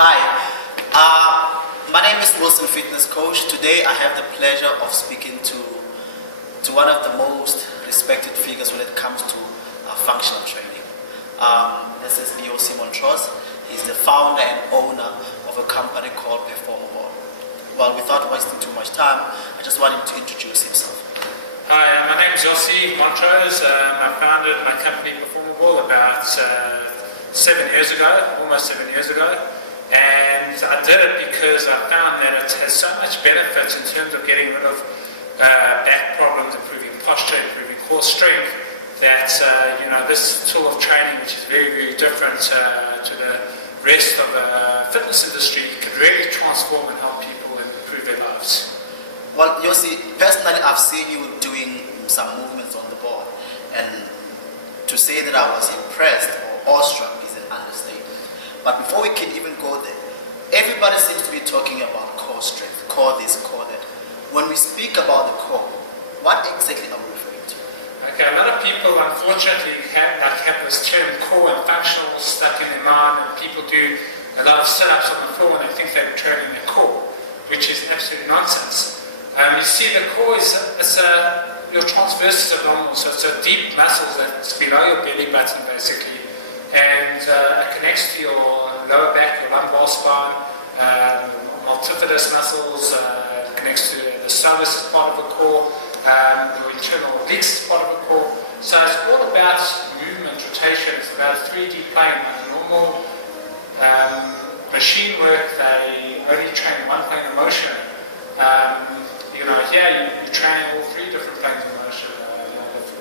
Hi, my name is Wilson, fitness coach. Today I have the pleasure of speaking to one of the most respected figures when it comes to functional training. This is IDC. He's the founder and owner of a company called Performa Ball. Well, without wasting too much time, I just want him to introduce himself. Hi, my name is Yossi Montrose. I founded my company Performa Ball about 7 years ago, almost 7 years ago. And I did it because I found that it has so much benefits in terms of getting rid of back problems, improving posture, improving core strength, that this tool of training, which is very, very different to the rest of the fitness industry, can really transform and help people and improve their lives. Well, Yossi, personally I've seen you doing some movements on the board, and to say that I was impressed or awestruck is an understatement. But before we can even go there, everybody seems to be talking about core strength, core this, core that. When we speak about the core, what exactly are we referring to? Okay, a lot of people unfortunately have this term core and functional stuck in their mind, and people do a lot of sit-ups on the floor and they think they're training their core, which is absolute nonsense. You see, the core is your transversus abdominal, so it's a deep muscle that's below your belly button basically, and it connects to your lower back, your lumbar spine, multifidus muscles, connects to the soleus part of the core, your internal obliques part of the core. So it's all about movement, rotation. It's about a 3D plane. Like a normal machine work, they only train one plane of motion. Here you're training all three different planes of motion,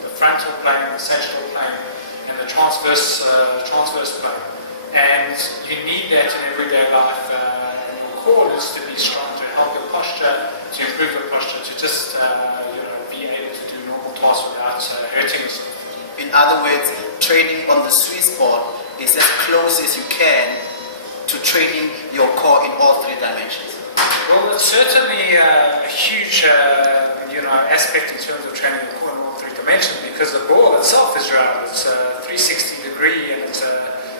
the frontal plane, the sagittal plane, and the transverse plane. And you need that in everyday life. And your core is to be strong, to help your posture, to improve your posture, to just be able to do normal tasks without hurting yourself. In other words, training on the sweet spot is as close as you can to training your core in all three dimensions. Well, it's certainly a huge aspect in terms of training the core in all three dimensions, because the ball itself is round. It's 360 degree, and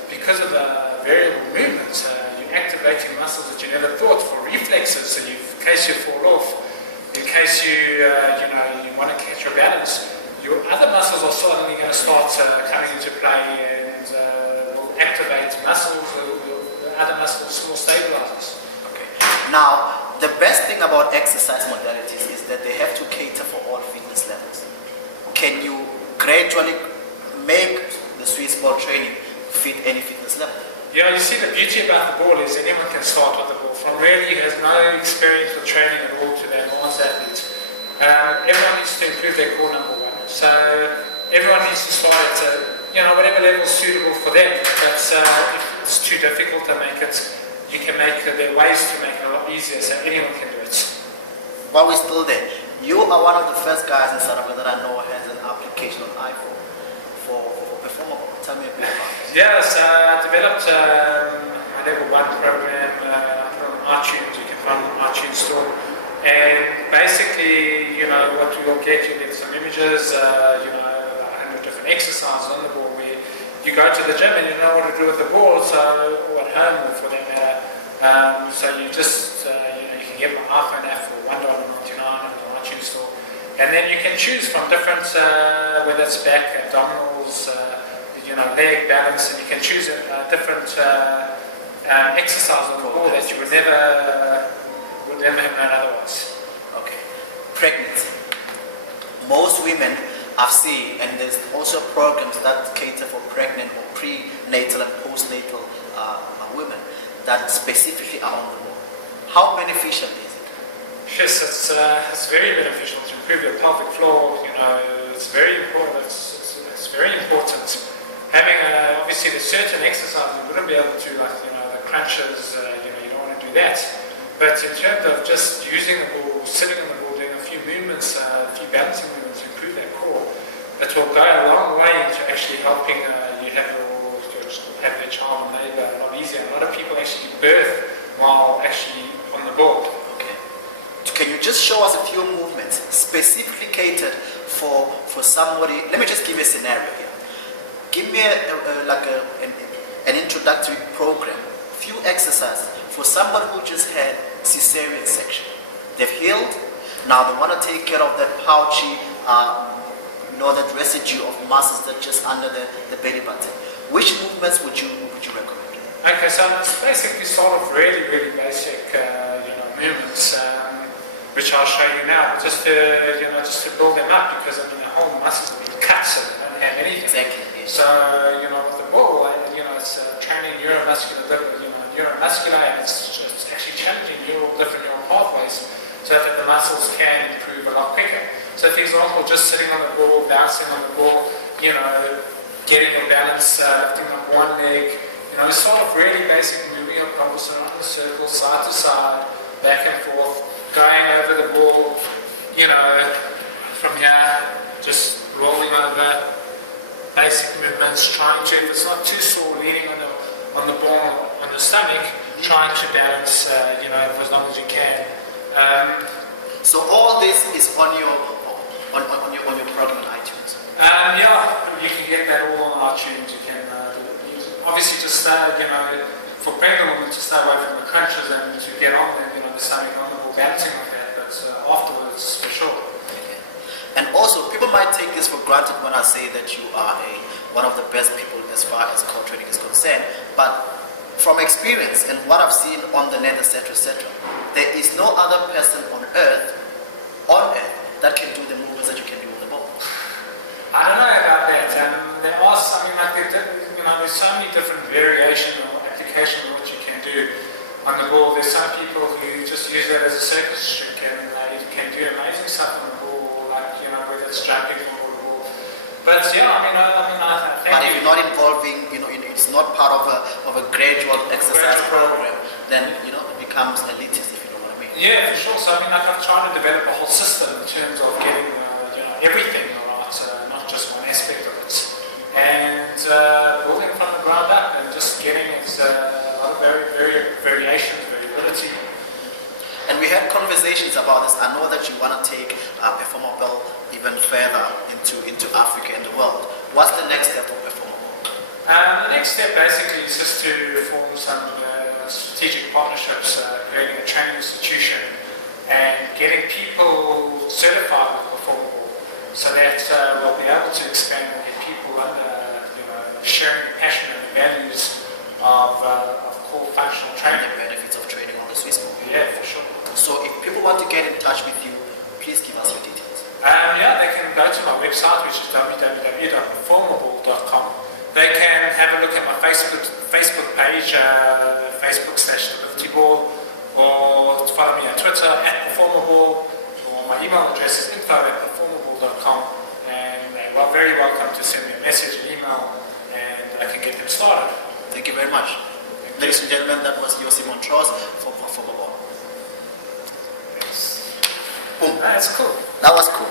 because of the variable movements, you're activating muscles that you never thought for reflexes. So in case you fall off, in case you want to catch your balance, your other muscles are suddenly going to start coming into play, and will activate muscles. The other muscles will stabilize. Now, the best thing about exercise modalities is that they have to cater for all fitness levels. Can you gradually make the sweet spot training fit any fitness level? Yeah, you see, the beauty about the ball is anyone can start with the ball. From really who has no experience with training at all to the advanced athlete. Everyone needs to improve their core, number one. So everyone needs to start at whatever level is suitable for them. But if it's too difficult to make it, you can there are ways to make it a lot easier, so anyone can do it. While we're still there, you are one of the first guys in South Africa that I know has an application on iPhone for Performa Ball. Tell me a bit about it. Yes, I developed my level 1 program. I put on iTunes. You can find it on iTunes store. And basically, what you will get some images, 100 different exercises on the ball where you go to the gym and you know what to do with the ball, or at home for that matter. So you just, you can get my iPhone app for $1.99 on the iTunes store. And then you can choose from different, whether it's back, abdominals, leg balance, and you can choose different exercises on the ball that you would never have known otherwise. Okay. Pregnancy. Most women I've seen, and there's also programs that cater for pregnant or prenatal and postnatal women that specifically are on the ball. How beneficial is it? Yes, it's very beneficial to improve your pelvic floor. It's very important. It's very important. Having obviously the certain exercises you wouldn't be able to, like the crunches. You don't want to do that. But in terms of just using the ball, sitting on the ball, doing a few movements, a few balancing movements to improve that core, that will go a long way into actually helping you have their child in labour a lot easier. A lot of people actually give birth while actually on the board. Okay. Can you just show us a few movements specifically catered for somebody? Let me just give you a scenario here. Give me an introductory program, a few exercises for somebody who just had cesarean section. They've healed. Now they want to take care of that pouchy, that residue of muscles that just under the belly button. Which movements would you recommend? Okay, so it's basically sort of really, really basic, movements, which I'll show you now, just to build them up, because the whole muscles will be cut, so they don't have anything. Exactly. Yes. So, with the ball, it's training neuromuscular, and it's actually challenging different neural pathways, so that the muscles can improve a lot quicker. So, for example, just sitting on the ball, bouncing on the ball, getting your balance, lifting up one leg, it's sort of really basic, moving your pelvis around the circle, side to side, back and forth, going over the ball, from here, just rolling over, basic movements, trying to, if it's not too sore, leaning on the ball, on the stomach, trying to balance, for as long as you can. So all this is on your program on iTunes. You can get that all on iTunes. You can obviously just for pregnant women to stay away from the crunches and to get on there, the stomach on the ball, balancing on that. But afterwards, for sure. And also, people might take this for granted when I say that you are one of the best people as far as core training is concerned. But from experience and what I've seen on the net, etc., there is no other person on earth that can do the movements that you can do on the ball. I don't know about that. There are something like there's so many different variations or applications of what you can do on the ball. There's some people who just use that as a circus trick, and you can do amazing stuff on the ball, like whether it's jumping or the ball. But I think. But if you're not involving, it's not part of a gradual exercise program, then it becomes elitist, if you know what I mean. Yeah, for sure. So I've tried to develop a whole system in terms of getting everything right, not just one aspect of it, and building from the ground up and just getting a lot of variations, variability. And we had conversations about this. I know that you want to take Performa Ball even further into Africa and the world. What's the next step for Performa Ball? The next step basically is just to form some strategic partnerships, creating a training institution, and getting people certified with Performa Ball, so that we'll be able to expand and get people under, sharing the passion and the values of core functional training. And the benefits of training on the Swiss ball. Yeah, for sure. So if people want to get in touch with you, please give us your details. They can go to my website, which is www.performaball.com. They can have a look at my Facebook page, Facebook/DeliveryBall, or follow me on Twitter @PerformaBall, or my email address is info@performaball.com, and they're very welcome to send me a message, an email, and I can get them started. Thank you very much. Ladies and gentlemen, that was Yossi Montrose for Performa Ball. Boom. That's cool. That was cool.